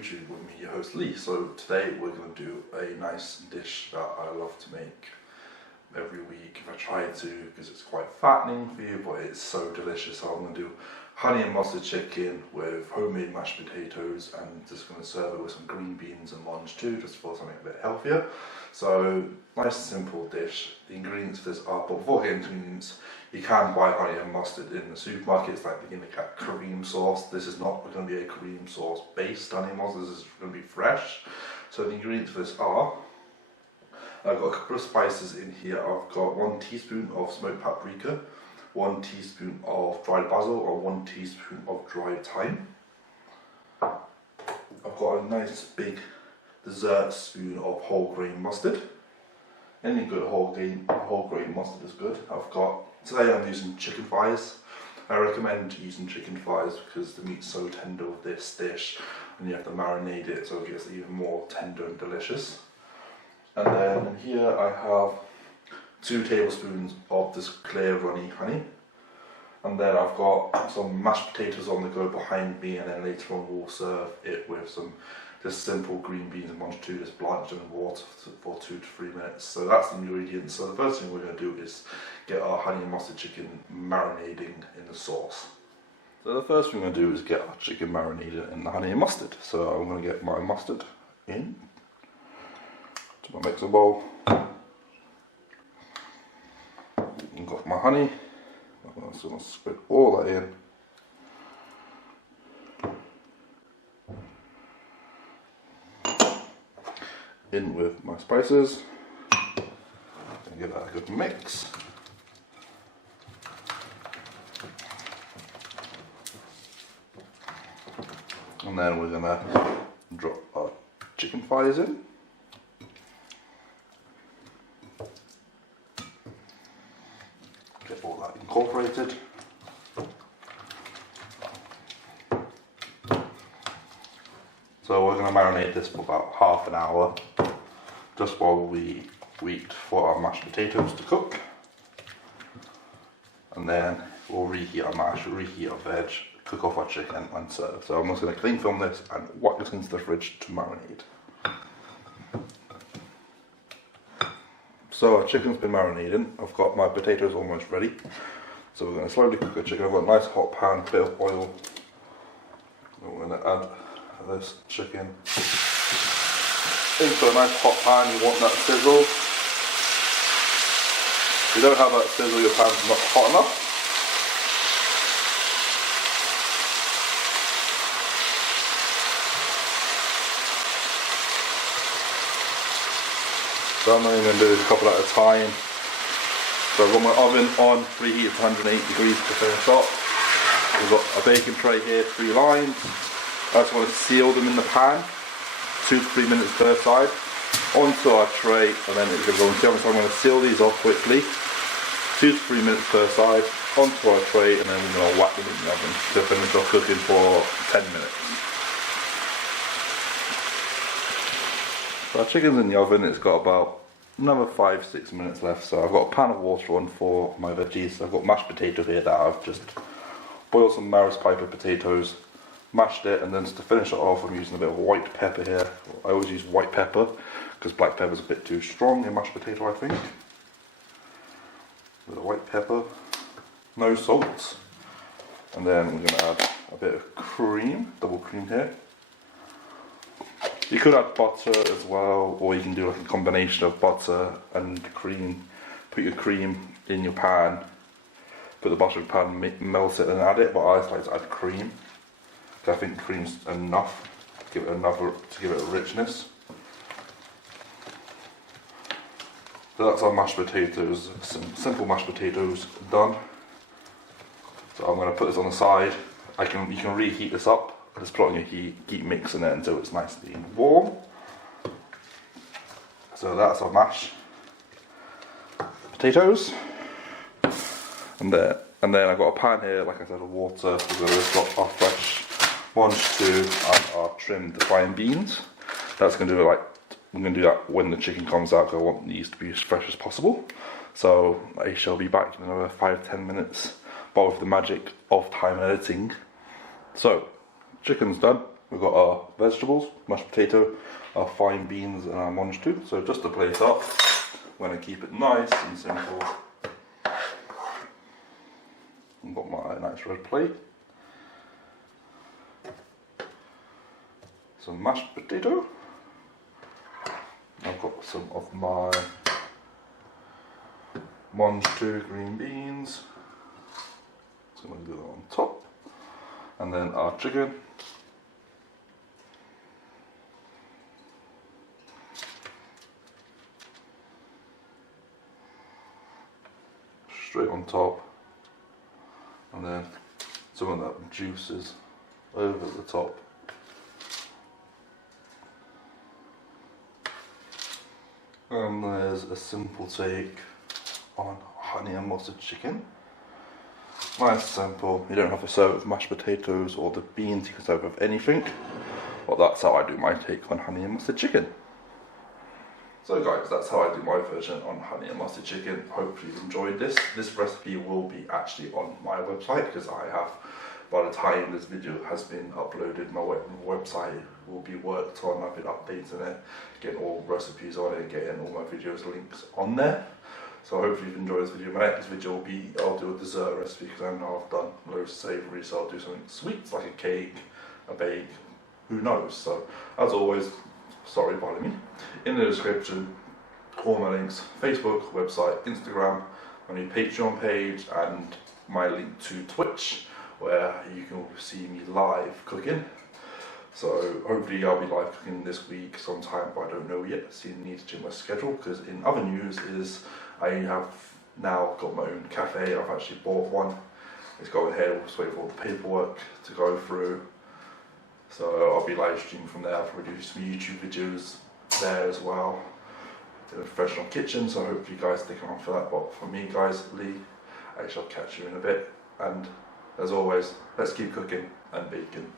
YouTube with me, your host Lee. So today we're going to do a nice dish that I love to make every week if I try to, because it's quite fattening for you, but it's so delicious. So I'm going to do honey and mustard chicken with homemade mashed potatoes, and just going to serve it with some green beans and lunch too, just for something a bit healthier. So nice simple dish. The ingredients for this are, but before getting to ingredients, you can buy honey and mustard in the supermarkets, like beginning to get cream sauce. This is not going to be a cream sauce based honey and mustard, this is going to be fresh. So the ingredients for this are, I've got a couple of spices in here. I've got 1 teaspoon of smoked paprika, 1 teaspoon of dried basil, or 1 teaspoon of dried thyme. I've got a nice big dessert spoon of whole grain mustard. Any good whole grain mustard is good. Today I'm using chicken thighs. I recommend using chicken thighs because the meat's so tender with this dish, and you have to marinate it so it gets even more tender and delicious. And then in here I have 2 tablespoons of this clear runny honey. And then I've got some mashed potatoes on the go behind me, and then later on we'll serve it with some just simple green beans and munch too, just blanched in water for 2 to 3 minutes. So that's the ingredients. So the first thing we're going to do is get our honey and mustard chicken marinating in the sauce. So the first thing we're going to do is get our chicken marinated in the honey and mustard. So I'm going to get my mustard in to my mixer bowl. I've got my honey. I'm just going to split all that in. In with my spices and give that a good mix. And then we're going to drop our chicken thighs in. Get all that incorporated. So we're going to marinate this for about half an hour, just while we wait for our mashed potatoes to cook. And then we'll reheat our mash, reheat our veg, cook off our chicken and serve. So I'm just going to clean film this and whack this into the fridge to marinate. So our chicken's been marinating. I've got my potatoes almost ready. So we're going to slowly cook the chicken. I've got a nice hot pan, bit of oil. And we're going to add this chicken into a nice hot pan. You want that sizzle. If you don't have that sizzle, your pan's not hot enough. So I'm only going to do a couple at a time. So I've got my oven on, preheated to 180 degrees to finish up. We've got a baking tray here, 3 lines. I just want to seal them in the pan, 2 to 3 minutes per side, onto our tray, and then it's going to go into the oven. So I'm going to seal these off quickly, 2 to 3 minutes per side, onto our tray, and then we're going to whack them in the oven to finish off cooking for 10 minutes. So our chicken's in the oven. It's got about another 5-6 minutes left. So I've got a pan of water on for my veggies. So I've got mashed potato here that I've just boiled some Maris Piper potatoes, mashed it, and then to finish it off I'm using a bit of white pepper here. I always use white pepper because black pepper is a bit too strong in mashed potato, I think. With a white pepper, no salt, and then we're going to add a bit of cream, double cream here. You could add butter as well, or you can do like a combination of butter and cream. Put your cream in your pan, put the butter in the pan, melt it and add it, but I always like to add cream. I think cream's enough to give it a richness. So that's our mashed potatoes, some simple mashed potatoes done. So I'm going to put this on the side. You can reheat this up. Just put it on your heat mixing it until it's nicely warm. So that's our mashed potatoes. And then I've got a pan here, like I said, of water. We're going to got our fresh munch too and our trimmed fine beans. That's going to do it like, we're going to do that when the chicken comes out, because I want these to be as fresh as possible. So I shall be back in another 5-10 minutes, but with the magic of time editing. So, chicken's done. We've got our vegetables, mashed potato, our fine beans and our mange tout. So just to plate up, I'm going to keep it nice and simple. I've got my nice red plate. Some mashed potato. I've got some of my mange tout green beans. So I'm going to do that on top. And then our chicken. Straight on top. And then some of that juices over the top. And there's a simple take on honey and mustard chicken. Nice simple, you don't have to serve it with mashed potatoes or the beans, you can serve it with anything. Well, that's how I do my take on honey and mustard chicken. So guys, that's how I do my version on honey and mustard chicken. Hopefully you've enjoyed this. This recipe will be actually on my website because I have, by the time this video has been uploaded, my website will be worked on. I've been updating it, getting all recipes on it, getting all my videos links on there. So hopefully you've enjoyed this video. My next video will be, I'll do a dessert recipe because I know I've done loads of savoury, so I'll do something sweet like a cake, a bake, who knows. So as always, sorry, pardon me, in the description, all my links, Facebook, website, Instagram, my new Patreon page, and my link to Twitch, where you can see me live cooking. So hopefully I'll be live cooking this week sometime, but I don't know yet. So you need to check my schedule, because in other news is I have now got my own cafe. I've actually bought one. It's going ahead, we'll just wait for all the paperwork to go through. So I'll be live streaming from there. I'll probably do some YouTube videos there as well. In a professional kitchen, so hopefully you guys stick around for that. But for me guys, Lee, I shall catch you in a bit. And as always, let's keep cooking and baking.